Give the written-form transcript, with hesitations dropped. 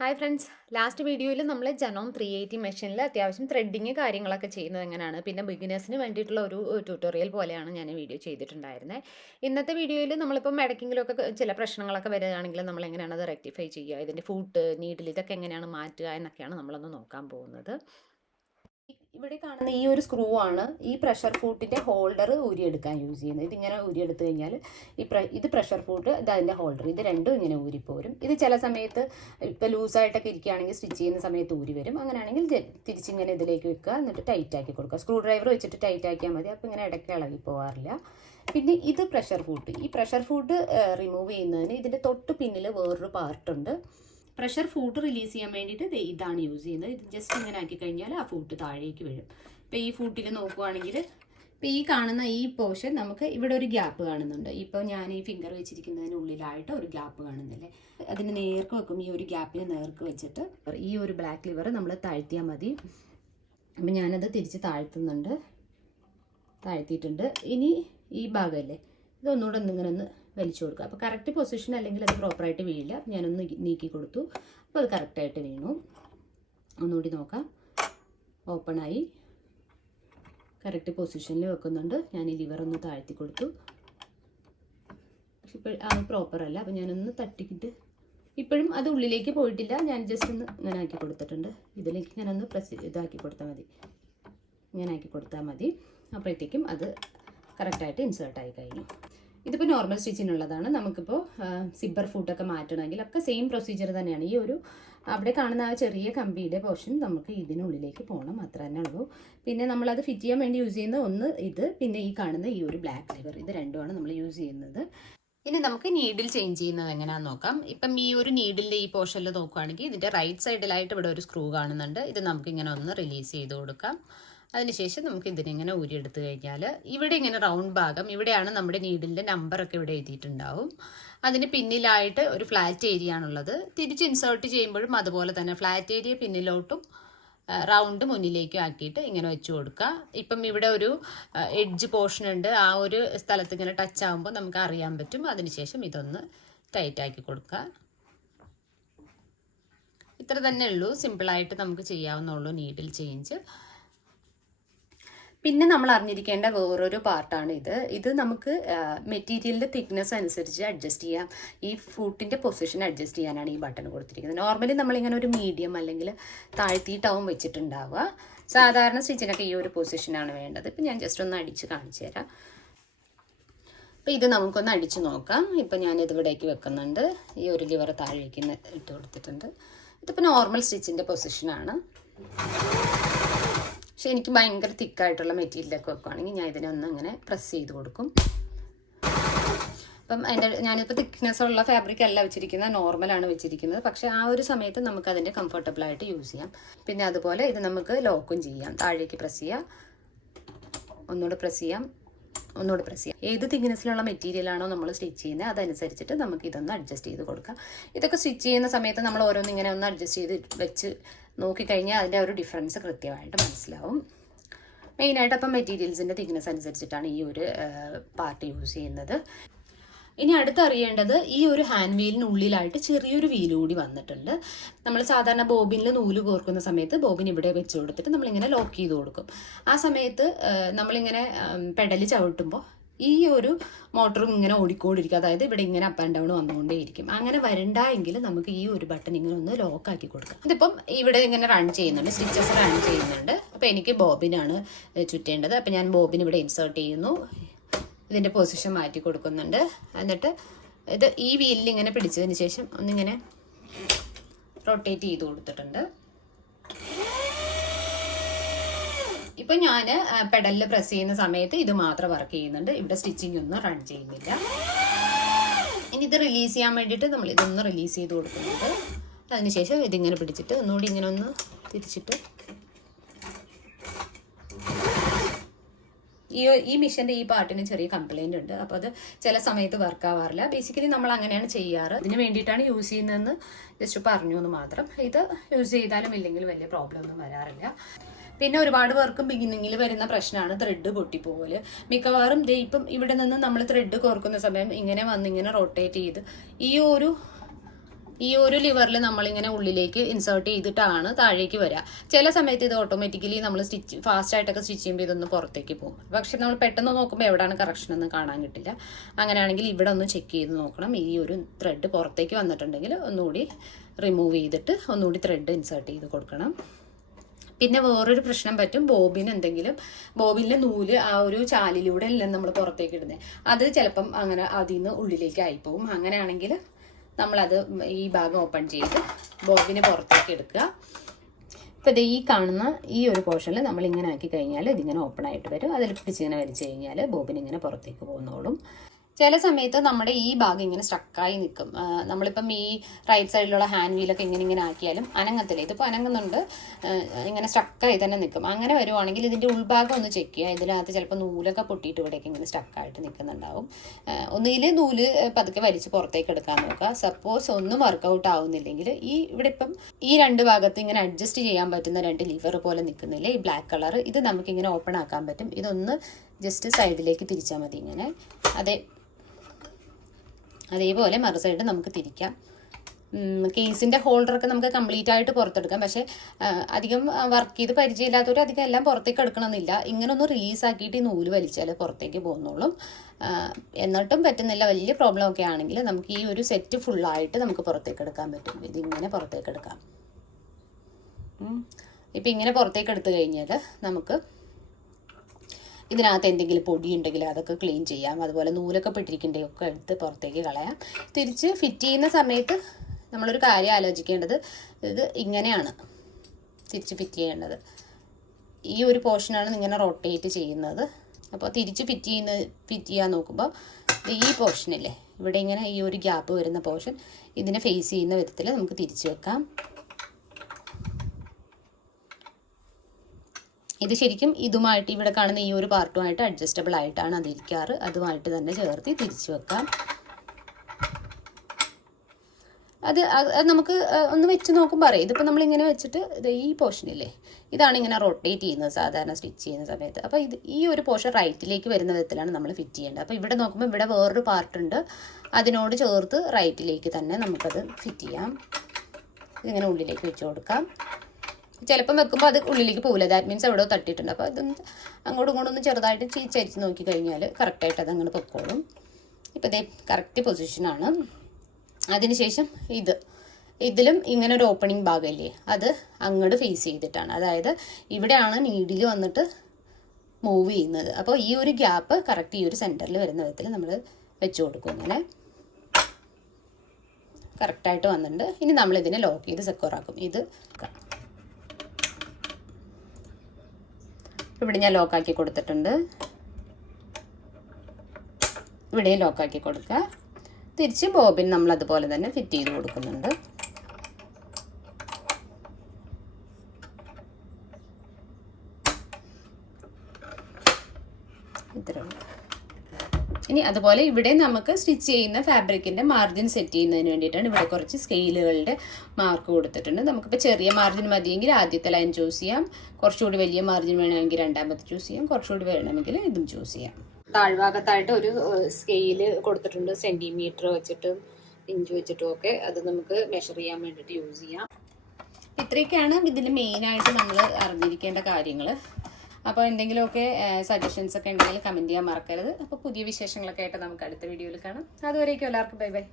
Hi friends, last വീഡിയോയിൽ നമ്മൾ genome 380 മെഷീനിൽ അത്യാവശ്യം ത്രെഡിങ് കാര്യങ്ങളൊക്കെ ചെയ്യുന്നത് എങ്ങനെയാണ്, പിന്നെ ബിഗിനേഴ്സിന് വേണ്ടിയിട്ടുള്ള ഒരു ട്യൂട്ടോറിയൽ പോലെയാണ് ഞാൻ വീഡിയോ ചെയ്തിട്ടുണ്ടായിരുന്നത്. ഇന്നത്തെ വീഡിയോയിൽ നമ്മളിപ്പം ഇടയ്ക്കെങ്കിലുമൊക്കെ ചില പ്രശ്നങ്ങളൊക്കെ വരികയാണെങ്കിൽ നമ്മൾ എങ്ങനെയാണ് അത് റെക്ടിഫൈ ചെയ്യുക, ഇതിൻ്റെ ഫൂട്ട് നീഡിൽ ഇതൊക്കെ എങ്ങനെയാണ് മാറ്റുക എന്നൊക്കെയാണ് നമ്മളൊന്ന് നോക്കാൻ പോകുന്നത്. ഇവിടെ കാണുന്ന ഈ ഒരു സ്ക്രൂ ആണ് ഈ പ്രഷർ ഫൂട്ടിൻ്റെ ഹോൾഡർ ഊരിയെടുക്കാൻ യൂസ് ചെയ്യുന്നത്. ഇതിങ്ങനെ ഊരിയെടുത്ത് കഴിഞ്ഞാൽ ഇത് പ്രഷർ ഫൂട്ട്, ഇത് അതിൻ്റെ ഹോൾഡർ, ഇത് രണ്ടും ഇങ്ങനെ ഊരിപ്പോരും. ഇത് ചില സമയത്ത് ഇപ്പോൾ ലൂസായിട്ടൊക്കെ ഇരിക്കുകയാണെങ്കിൽ സ്റ്റിച്ച് ചെയ്യുന്ന സമയത്ത് ഊരി വരും. അങ്ങനെയാണെങ്കിൽ തിരിച്ചിങ്ങനെ ഇതിലേക്ക് വെക്കുക, എന്നിട്ട് ടൈറ്റ് ആക്കി കൊടുക്കുക. സ്ക്രൂ ഡ്രൈവർ വെച്ചിട്ട് ടൈറ്റ് ആക്കിയാൽ മതി, അപ്പോൾ ഇങ്ങനെ ഇടയ്ക്ക് ഇളകി പോകാറില്ല. പിന്നെ ഇത് പ്രഷർ ഫൂട്ട്. ഈ പ്രഷർ ഫൂട്ട് റിമൂവ് ചെയ്യുന്നതിന് ഇതിൻ്റെ തൊട്ട് പിന്നിൽ വേറൊരു പാർട്ടുണ്ട്. പ്രഷർ ഫൂട്ട് റിലീസ് ചെയ്യാൻ വേണ്ടിയിട്ട് ഇതാണ് യൂസ് ചെയ്യുന്നത്. ഇത് ജസ്റ്റ് ഇങ്ങനെ ആക്കി കഴിഞ്ഞാൽ ആ ഫൂട്ട് താഴേക്ക് വീഴും. ഇപ്പോൾ ഈ ഫൂട്ടിൽ നോക്കുവാണെങ്കിൽ ഇപ്പോൾ ഈ കാണുന്ന ഈ പോർഷൻ നമുക്ക് ഇവിടെ ഒരു ഗ്യാപ്പ് കാണുന്നുണ്ട്. ഇപ്പോൾ ഞാൻ ഈ ഫിംഗർ വെച്ചിരിക്കുന്നതിനുള്ളിലായിട്ട് ഒരു ഗ്യാപ്പ് കാണുന്നില്ലേ, അതിന് നേർക്ക് വെക്കും. ഈ ഒരു ഗ്യാപ്പിന് നേർക്ക് വെച്ചിട്ട് ഈ ഒരു ബ്ലാക്ക് ലിവർ നമ്മൾ താഴ്ത്തിയാൽ മതി. അപ്പം ഞാനത് തിരിച്ച് താഴ്ത്തിയിട്ടുണ്ട്. ഇനി ഈ ഭാഗമല്ലേ, ഇതൊന്നുകൂടെ ഇങ്ങനെ ഒന്ന് വലിച്ചു കൊടുക്കുക. അപ്പോൾ കറക്റ്റ് പൊസിഷൻ അല്ലെങ്കിൽ അത് പ്രോപ്പറായിട്ട് വീഴില്ല. ഞാനൊന്ന് നീക്കി കൊടുത്തു, അപ്പോൾ അത് കറക്റ്റായിട്ട് വീണു. ഒന്നുകൂടി നോക്കാം. ഓപ്പണായി കറക്റ്റ് പൊസിഷനിൽ വെക്കുന്നുണ്ട്. ഞാൻ ഈ ലിവർ ഒന്ന് താഴ്ത്തി കൊടുത്തു. പക്ഷെ ഇപ്പോൾ അത് പ്രോപ്പറല്ല, അപ്പോൾ ഞാനൊന്ന് തട്ടിക്കിട്ട് ഇപ്പോഴും അത് ഉള്ളിലേക്ക് പോയിട്ടില്ല. ഞാൻ ജസ്റ്റ് ഒന്ന് ഇങ്ങനെ ആക്കി കൊടുത്തിട്ടുണ്ട്. ഇതിലേക്ക് ഇങ്ങനെ ഒന്ന് ഇതാക്കി കൊടുത്താൽ മതി, ഇങ്ങനെ ആക്കി കൊടുത്താൽ മതി. അപ്പോഴത്തേക്കും അത് കറക്റ്റായിട്ട് ഇൻസേർട്ടായി കഴിഞ്ഞു. ഇതിപ്പോൾ നോർമൽ സ്റ്റിച്ചിനുള്ളതാണ്. നമുക്കിപ്പോൾ സിബ്ബർ ഫൂട്ടൊക്കെ മാറ്റണമെങ്കിൽ ഒക്കെ സെയിം പ്രൊസീജിയർ തന്നെയാണ്. ഈ ഒരു അവിടെ കാണുന്ന ആ ചെറിയ കമ്പിയുടെ പോർഷൻ നമുക്ക് ഇതിനുള്ളിലേക്ക് പോകണം, അത്ര തന്നെ ഉള്ളൂ. പിന്നെ നമ്മളത് ഫിറ്റ് ചെയ്യാൻ വേണ്ടി യൂസ് ചെയ്യുന്ന ഒന്ന് ഇത്, പിന്നെ ഈ കാണുന്ന ഈ ഒരു ബ്ലാക്ക് ലിവർ, ഇത് രണ്ടുമാണ് നമ്മൾ യൂസ് ചെയ്യുന്നത്. ഇനി നമുക്ക് നീഡിൽ ചേഞ്ച് ചെയ്യുന്നത് എങ്ങനെയാണെന്ന് നോക്കാം. ഇപ്പം ഈ ഒരു നീഡിലിൻ്റെ ഈ പോർഷനിൽ നോക്കുകയാണെങ്കിൽ ഇതിൻ്റെ റൈറ്റ് സൈഡിലായിട്ട് ഇവിടെ ഒരു സ്ക്രൂ കാണുന്നുണ്ട്. ഇത് നമുക്കിങ്ങനെ ഒന്ന് റിലീസ് ചെയ്ത് കൊടുക്കാം. അതിനുശേഷം നമുക്ക് ഇതിനിങ്ങനെ ഊരിയെടുത്ത് കഴിഞ്ഞാൽ ഇവിടെ ഇങ്ങനെ റൗണ്ട് ഭാഗം, ഇവിടെയാണ് നമ്മുടെ നീഡിലിൻ്റെ നമ്പറൊക്കെ ഇവിടെ എഴുതിയിട്ടുണ്ടാവും. അതിന് പിന്നിലായിട്ട് ഒരു ഫ്ലാറ്റ് ഏരിയ ആണുള്ളത്. തിരിച്ച് ഇൻസേർട്ട് ചെയ്യുമ്പോഴും അതുപോലെ തന്നെ ഫ്ലാറ്റ് ഏരിയ പിന്നിലോട്ടും റൗണ്ട് മുന്നിലേക്കും ആക്കിയിട്ട് ഇങ്ങനെ വെച്ച് കൊടുക്കുക. ഇപ്പം ഇവിടെ ഒരു എഡ്ജ് പോർഷൻ ഉണ്ട്, ആ ഒരു സ്ഥലത്ത് ഇങ്ങനെ ടച്ച് ആകുമ്പോൾ നമുക്ക് അറിയാൻ പറ്റും. അതിനുശേഷം ഇതൊന്ന് ടൈറ്റ് ആക്കി കൊടുക്കുക. ഇത്ര തന്നെ ഉള്ളൂ, സിമ്പിളായിട്ട് നമുക്ക് ചെയ്യാവുന്നുള്ളൂ നീഡിൽ ചേഞ്ച്. പിന്നെ നമ്മൾ അറിഞ്ഞിരിക്കേണ്ട വേറൊരു പാർട്ടാണ് ഇത് നമുക്ക് മെറ്റീരിയലിൻ്റെ തിക്നെസ് അനുസരിച്ച് അഡ്ജസ്റ്റ് ചെയ്യാം. ഈ ഫൂട്ടിൻ്റെ പൊസിഷൻ അഡ്ജസ്റ്റ് ചെയ്യാനാണ് ഈ ബട്ടൺ കൊടുത്തിരിക്കുന്നത്. നോർമലി നമ്മളിങ്ങനെ ഒരു മീഡിയം അല്ലെങ്കിൽ താഴ്ത്തിയിട്ടാവും വെച്ചിട്ടുണ്ടാവുക. സാധാരണ സ്റ്റിച്ചിനൊക്കെ ഈ ഒരു പൊസിഷനാണ് വേണ്ടത്. ഇപ്പം ഞാൻ ജസ്റ്റ് ഒന്ന് അടിച്ച് കാണിച്ചു തരാം. അപ്പോൾ ഇത് നമുക്കൊന്ന് അടിച്ച് നോക്കാം. ഇപ്പം ഞാനിത് ഇവിടേക്ക് വെക്കുന്നുണ്ട്. ഈ ഒരു ലിവർ താഴേക്ക് ഇട്ട് കൊടുത്തിട്ടുണ്ട്. ഇതിപ്പോൾ നോർമൽ സ്റ്റിച്ചിൻ്റെ പൊസിഷനാണ്. പക്ഷെ എനിക്ക് ഭയങ്കര തിക്കായിട്ടുള്ള മെറ്റീരിയലൊക്കെ വെക്കുകയാണെങ്കിൽ ഞാൻ ഇതിനൊന്ന് അങ്ങനെ പ്രസ് ചെയ്ത് കൊടുക്കും. അപ്പം ഞാനിപ്പോൾ തിക്നെസ് ഉള്ള ഫാബ്രിക് അല്ല വെച്ചിരിക്കുന്നത്, നോർമലാണ് വെച്ചിരിക്കുന്നത്. പക്ഷേ ആ ഒരു സമയത്ത് നമുക്ക് അതിൻ്റെ കംഫർട്ടബിളായിട്ട് യൂസ് ചെയ്യാം. പിന്നെ അതുപോലെ ഇത് നമുക്ക് ലോക്കും ചെയ്യാം. താഴേക്ക് പ്രസ് ചെയ്യാം, ഒന്നുകൂടെ പ്രസ് ചെയ്യാം. ഏത് തിക്നെസ്സിലുള്ള മെറ്റീരിയലാണോ നമ്മൾ സ്റ്റിച്ച് ചെയ്യുന്നത് അതനുസരിച്ചിട്ട് നമുക്ക് ഇതൊന്ന് അഡ്ജസ്റ്റ് ചെയ്ത് കൊടുക്കാം. ഇതൊക്കെ സ്റ്റിച്ച് ചെയ്യുന്ന സമയത്ത് നമ്മൾ ഓരോന്ന് ഇങ്ങനെ ഒന്ന് അഡ്ജസ്റ്റ് ചെയ്ത് വെച്ച് നോക്കിക്കഴിഞ്ഞാൽ അതിൻ്റെ ഒരു ഡിഫറൻസ് കൃത്യമായിട്ട് മനസ്സിലാവും. മെയിനായിട്ട് അപ്പം മെറ്റീരിയൽസിൻ്റെ തിക്നെസ് അനുസരിച്ചിട്ടാണ് ഈ ഒരു പാർട്ട് യൂസ് ചെയ്യുന്നത്. ഇനി അടുത്തറിയേണ്ടത്, ഈ ഒരു ഹാൻഡ് വീലിനുള്ളിലായിട്ട് ചെറിയൊരു വീല് കൂടി വന്നിട്ടുണ്ട്. നമ്മൾ സാധാരണ ബോബിനിൽ നൂല് കോർക്കുന്ന സമയത്ത് ബോബിൻ ഇവിടെ വെച്ച് കൊടുത്തിട്ട് നമ്മളിങ്ങനെ ലോക്ക് ചെയ്ത് കൊടുക്കും. ആ സമയത്ത് നമ്മളിങ്ങനെ പെഡൽ ചവിട്ടുമ്പോൾ ഈ ഒരു മോട്ടറും ഇങ്ങനെ ഓടിക്കൊണ്ടിരിക്കും. അതായത് ഇവിടെ ഇങ്ങനെ അപ്പ് ആൻഡ് ഡൗൺ വന്നുകൊണ്ടേയിരിക്കും. അങ്ങനെ വരണ്ട എങ്കിൽ നമുക്ക് ഈ ഒരു ബട്ടൺ ഇങ്ങനെ ഒന്ന് ലോക്കാക്കി കൊടുക്കാം. ഇതിപ്പം ഇവിടെ ഇങ്ങനെ റൺ ചെയ്യുന്നുണ്ട്, സ്റ്റിച്ചസ് റൺ ചെയ്യുന്നുണ്ട്. അപ്പോൾ എനിക്ക് ബോബിനാണ് ചുറ്റേണ്ടത്. അപ്പോൾ ഞാൻ ബോബിൻ ഇവിടെ ഇൻസേർട്ട് ചെയ്യുന്നു, ഇതിൻ്റെ പൊസിഷൻ മാറ്റി കൊടുക്കുന്നുണ്ട്. എന്നിട്ട് ഇത് ഈ വീലിൽ ഇങ്ങനെ പിടിച്ചതിന് ശേഷം ഒന്നിങ്ങനെ റൊട്ടേറ്റ് ചെയ്ത് കൊടുത്തിട്ടുണ്ട്. ഇപ്പം ഞാൻ പെഡലിൽ പ്രസ് ചെയ്യുന്ന സമയത്ത് ഇത് മാത്രം വർക്ക് ചെയ്യുന്നുണ്ട്, ഇവിടെ സ്റ്റിച്ചിങ് ഒന്നും റൺ ചെയ്യുന്നില്ല. ഇനി ഇത് റിലീസ് ചെയ്യാൻ വേണ്ടിയിട്ട് നമ്മൾ ഇതൊന്ന് റിലീസ് ചെയ്ത് കൊടുക്കുന്നുണ്ട്. അതിനുശേഷം ഇതിങ്ങനെ പിടിച്ചിട്ട് ഒന്നുകൂടി ഇങ്ങനെ ഒന്ന് തിരിച്ചിട്ട് ഈ മിഷൻ്റെ ഈ പാർട്ടിന് ചെറിയ കംപ്ലൈൻ്റ് ഉണ്ട്. അപ്പോൾ അത് ചില സമയത്ത് വർക്ക് ആവാറില്ല. ബേസിക്കലി നമ്മൾ അങ്ങനെയാണ് ചെയ്യാറ്. ഇതിന് വേണ്ടിയിട്ടാണ് യൂസ് ചെയ്യുന്നതെന്ന് ജസ്റ്റ് പറഞ്ഞു എന്ന് മാത്രം. ഇത് യൂസ് ചെയ്താലും ഇല്ലെങ്കിലും വലിയ പ്രോബ്ലം ഒന്നും വരാറില്ല. പിന്നെ ഒരുപാട് പേർക്കും ബിഗിനിങ്ങിൽ വരുന്ന പ്രശ്നമാണ് ത്രെഡ് പൊട്ടിപ്പോകല്. മിക്കവാറും ഇപ്പം ഇവിടെ നിന്ന് നമ്മൾ ത്രെഡ് കോർക്കുന്ന സമയം ഇങ്ങനെ വന്ന് ഇങ്ങനെ റൊട്ടേറ്റ് ചെയ്ത് ഈ ഒരു ലിവറിൽ നമ്മളിങ്ങനെ ഉള്ളിലേക്ക് ഇൻസേർട്ട് ചെയ്തിട്ടാണ് താഴേക്ക് വരിക. ചില സമയത്ത് ഇത് ഓട്ടോമാറ്റിക്കലി നമ്മൾ ഫാസ്റ്റ് ആയിട്ടൊക്കെ സ്റ്റിച്ച് ചെയ്യുമ്പോൾ ഇതൊന്ന് പുറത്തേക്ക് പോകും. പക്ഷെ നമ്മൾ പെട്ടെന്ന് നോക്കുമ്പോൾ എവിടെയാണ് കറക്ഷൻ എന്ന് കാണാൻ കിട്ടില്ല. അങ്ങനെയാണെങ്കിൽ ഇവിടെ ഒന്ന് ചെക്ക് ചെയ്ത് നോക്കണം. ഈ ഒരു ത്രെഡ് പുറത്തേക്ക് വന്നിട്ടുണ്ടെങ്കിൽ ഒന്നുകൂടി റിമൂവ് ചെയ്തിട്ട് ഒന്നുകൂടി ത്രെഡ് ഇൻസേർട്ട് ചെയ്ത് കൊടുക്കണം. പിന്നെ വേറൊരു പ്രശ്നം പറ്റും, ബോബിനിലെ നൂല് ആ ഒരു ചാലിലൂടെ അല്ല നമ്മൾ പുറത്തേക്ക് ഇടുന്നത്, അത് ചിലപ്പം അങ്ങനെ അതിൽ നിന്ന് ഉള്ളിലേക്ക് ആയിപ്പോവും. അങ്ങനെയാണെങ്കിൽ നമ്മളത് ഈ ഭാഗം ഓപ്പൺ ചെയ്ത് ബോബിനെ പുറത്തേക്ക് എടുക്കുക. ഇപ്പം ഇത് ഈ കാണുന്ന ഈ ഒരു പോർഷനിൽ നമ്മൾ ഇങ്ങനെ ആക്കി കഴിഞ്ഞാൽ ഇതിങ്ങനെ ഓപ്പൺ ആയിട്ട് വരും. അതിൽ പിടിച്ചിങ്ങനെ വലിച്ചു കഴിഞ്ഞാൽ ബോബിന് ഇങ്ങനെ പുറത്തേക്ക് പോകുന്നോളും. ചില സമയത്ത് നമ്മുടെ ഈ ഭാഗം ഇങ്ങനെ സ്റ്റക്കായി നിൽക്കും. നമ്മളിപ്പം ഈ റൈറ്റ് സൈഡിലുള്ള ഹാൻഡ് വീലൊക്കെ ഇങ്ങനെ ആക്കിയാലും അനങ്ങത്തില്ല. ഇതിപ്പോൾ അനങ്ങുന്നുണ്ട്, ഇങ്ങനെ സ്റ്റക്കായി തന്നെ നിൽക്കും. അങ്ങനെ വരുവാണെങ്കിൽ ഇതിൻ്റെ ഉൾഭാഗം ഒന്ന് ചെക്ക് ചെയ്യുക. ഇതിനകത്ത് ചിലപ്പോൾ നൂലൊക്കെ പൊട്ടിയിട്ട് ഇവിടേക്ക് ഇങ്ങനെ സ്റ്റക്കായിട്ട് നിൽക്കുന്നുണ്ടാവും. ഒന്നുകിൽ നൂല് പതുക്കെ വലിച്ച് പുറത്തേക്ക് എടുക്കാൻ നോക്കുക. സപ്പോസ് ഒന്നും വർക്കൗട്ട് ആവുന്നില്ലെങ്കിൽ ഇവിടെ ഇപ്പം ഈ രണ്ട് ഭാഗത്ത് ഇങ്ങനെ അഡ്ജസ്റ്റ് ചെയ്യാൻ പറ്റുന്ന രണ്ട് ലിവർ പോലെ നിൽക്കുന്നില്ലേ, ഈ ബ്ലാക്ക് കളർ, ഇത് നമുക്കിങ്ങനെ ഓപ്പൺ ആക്കാൻ പറ്റും. ഇതൊന്ന് ജസ്റ്റ് സൈഡിലേക്ക് തിരിച്ചാൽ മതി. ഇങ്ങനെ അതേപോലെ മറു സൈഡ് നമുക്ക് തിരിക്കാം. കേസിൻ്റെ ഹോൾഡറൊക്കെ നമുക്ക് കംപ്ലീറ്റ് ആയിട്ട് പുറത്തെടുക്കാം. പക്ഷേ അധികം വർക്ക് ചെയ്ത് പരിചയമില്ലാത്തവർ അധികം എല്ലാം പുറത്തേക്ക് എടുക്കണമെന്നില്ല. ഇങ്ങനെ ഒന്ന് റിലീസാക്കിയിട്ട് ഈ നൂല് വലിച്ചാൽ പുറത്തേക്ക് പോകുന്നുള്ളൂ. എന്നിട്ടും പറ്റുന്നില്ല, വലിയ പ്രോബ്ലം ഒക്കെ ആണെങ്കിൽ നമുക്ക് ഈ ഒരു സെറ്റ് ഫുള്ളായിട്ട് നമുക്ക് പുറത്തേക്ക് എടുക്കാൻ പറ്റും. ഇതിങ്ങനെ പുറത്തേക്ക് എടുക്കാം. ഇപ്പം ഇങ്ങനെ പുറത്തേക്ക് എടുത്തു കഴിഞ്ഞാൽ നമുക്ക് ഇതിനകത്ത് എന്തെങ്കിലും പൊടി ഉണ്ടെങ്കിൽ അതൊക്കെ ക്ലീൻ ചെയ്യാം. അതുപോലെ നൂലൊക്കെ പെട്ടിരിക്കേണ്ടതൊക്കെ എടുത്ത് പുറത്തേക്ക് കളയാം. തിരിച്ച് ഫിറ്റ് ചെയ്യുന്ന സമയത്ത് നമ്മളൊരു കാര്യം ആലോചിക്കേണ്ടത്, ഇത് ഇങ്ങനെയാണ് തിരിച്ച് ഫിറ്റ് ചെയ്യേണ്ടത്. ഈ ഒരു പോർഷനാണ് ഇങ്ങനെ റൊട്ടേറ്റ് ചെയ്യുന്നത്. അപ്പോൾ തിരിച്ച് ഫിറ്റ് ചെയ്യാൻ നോക്കുമ്പോൾ ഈ പോർഷനില്ലേ, ഇവിടെ ഇങ്ങനെ ഈ ഒരു ഗ്യാപ്പ് വരുന്ന പോർഷൻ ഇതിനെ ഫേസ് ചെയ്യുന്ന വിധത്തിൽ നമുക്ക് തിരിച്ച് വെക്കാം. ഇത് ശരിക്കും ഇതുമായിട്ട് ഇവിടെ കാണുന്ന ഈ ഒരു പാർട്ടുമായിട്ട് അഡ്ജസ്റ്റബിൾ ആയിട്ടാണ് അതിരിക്കാറ്. അതുമായിട്ട് തന്നെ ചേർത്ത് തിരിച്ചു വെക്കാം. അത് നമുക്ക് ഒന്ന് വെച്ച് നോക്കുമ്പോൾ അറിയാം. ഇതിപ്പോൾ നമ്മളിങ്ങനെ വെച്ചിട്ട് ഈ പോർഷനില്ലേ, ഇതാണ് ഇങ്ങനെ റൊട്ടേറ്റ് ചെയ്യുന്നത് സാധാരണ സ്റ്റിച്ച് ചെയ്യുന്ന സമയത്ത്. അപ്പോൾ ഈ ഒരു പോർഷൻ റൈറ്റിലേക്ക് വരുന്ന വിധത്തിലാണ് നമ്മൾ ഫിറ്റ് ചെയ്യേണ്ടത്. അപ്പോൾ ഇവിടെ നോക്കുമ്പോൾ ഇവിടെ വേറൊരു പാർട്ടുണ്ട്, അതിനോട് ചേർത്ത് റൈറ്റിലേക്ക് തന്നെ നമുക്കത് ഫിറ്റ് ചെയ്യാം. ഇതിങ്ങനെ ഉള്ളിലേക്ക് വെച്ച് കൊടുക്കാം. ചിലപ്പം വെക്കുമ്പോൾ അത് ഉള്ളിലേക്ക് പോകില്ല, ദാറ്റ് മീൻസ് എവിടെയോ തട്ടിയിട്ടുണ്ട്. അപ്പോൾ ഇതൊന്ന് അങ്ങോട്ടും ഇങ്ങോട്ടും ഒന്ന് ചെറുതായിട്ട് ചരിച്ച് നോക്കി കഴിഞ്ഞാൽ കറക്റ്റായിട്ട് അത് അങ്ങോട്ട് പൊക്കോളും. ഇപ്പോൾ ഇതേ കറക്റ്റ് പൊസിഷനാണ്. അതിനുശേഷം ഇതിലും ഇങ്ങനെ ഒരു ഓപ്പണിംഗ് ഭാഗമില്ലേ, അത് അങ്ങോട്ട് ഫേസ് ചെയ്തിട്ടാണ്. അതായത് ഇവിടെയാണ് നീഡിൽ വന്നിട്ട് മൂവ് ചെയ്യുന്നത്. അപ്പോൾ ഈ ഒരു ഗ്യാപ്പ് കറക്റ്റ് ഈ ഒരു സെൻറ്ററിൽ വരുന്ന വിധത്തിൽ നമ്മൾ വെച്ച് കൊടുക്കും. ഇങ്ങനെ കറക്റ്റായിട്ട് വന്നിട്ടുണ്ട്. ഇനി നമ്മളിതിനെ ലോക്ക് ചെയ്ത് സെക്യൂർ ആക്കും. ഇവിടെ ഞാൻ ലോക്കാക്കി കൊടുത്തിട്ടുണ്ട്. ഇവിടെയും ലോക്കാക്കി കൊടുക്കുക. തിരിച്ച് ബോബിൻ നമ്മൾ അതുപോലെ തന്നെ ഫിറ്റ് ചെയ്ത് കൊടുക്കുന്നുണ്ട്. ഇനി അതുപോലെ ഇവിടെ നമുക്ക് സ്റ്റിച്ച് ചെയ്യുന്ന ഫാബ്രിക്കിൻ്റെ മാർജിൻ സെറ്റ് ചെയ്യുന്നതിന് വേണ്ടിയിട്ടാണ് ഇവിടെ കുറച്ച് സ്കെയിലുകളുടെ മാർക്ക് കൊടുത്തിട്ടുണ്ട്. നമുക്കിപ്പോൾ ചെറിയ മാർജിൻ മതിയെങ്കിൽ ആദ്യത്തെ ലൈൻ ചൂസ് ചെയ്യാം. കുറച്ചുകൂടി വലിയ മാർജിൻ വേണമെങ്കിൽ രണ്ടാമത്തെ ചൂസ് ചെയ്യാം. കുറച്ചുകൂടി വേണമെങ്കിൽ ഇതും ചൂസ് ചെയ്യാം. താഴ്ഭാഗത്തായിട്ട് ഒരു സ്കെയില് കൊടുത്തിട്ടുണ്ട്, സെൻറ്റിമീറ്റർ വെച്ചിട്ടും ഇഞ്ച് വെച്ചിട്ടും ഒക്കെ. അത് നമുക്ക് മെഷർ ചെയ്യാൻ വേണ്ടിയിട്ട് യൂസ് ചെയ്യാം. ഇത്രയൊക്കെയാണ് ഇതിൽ മെയിനായിട്ട് നമ്മൾ അറിഞ്ഞിരിക്കേണ്ട കാര്യങ്ങൾ. അപ്പോൾ എന്തെങ്കിലുമൊക്കെ സജഷൻസ് ഒക്കെ ഉണ്ടെങ്കിൽ കമൻറ്റ് ചെയ്യാൻ മറക്കരുത്. അപ്പോൾ പുതിയ വിശേഷങ്ങളൊക്കെ ആയിട്ട് നമുക്ക് അടുത്ത വീഡിയോയിൽ കാണാം. അതുവരേക്കും എല്ലാവർക്കും ബൈ ബൈ.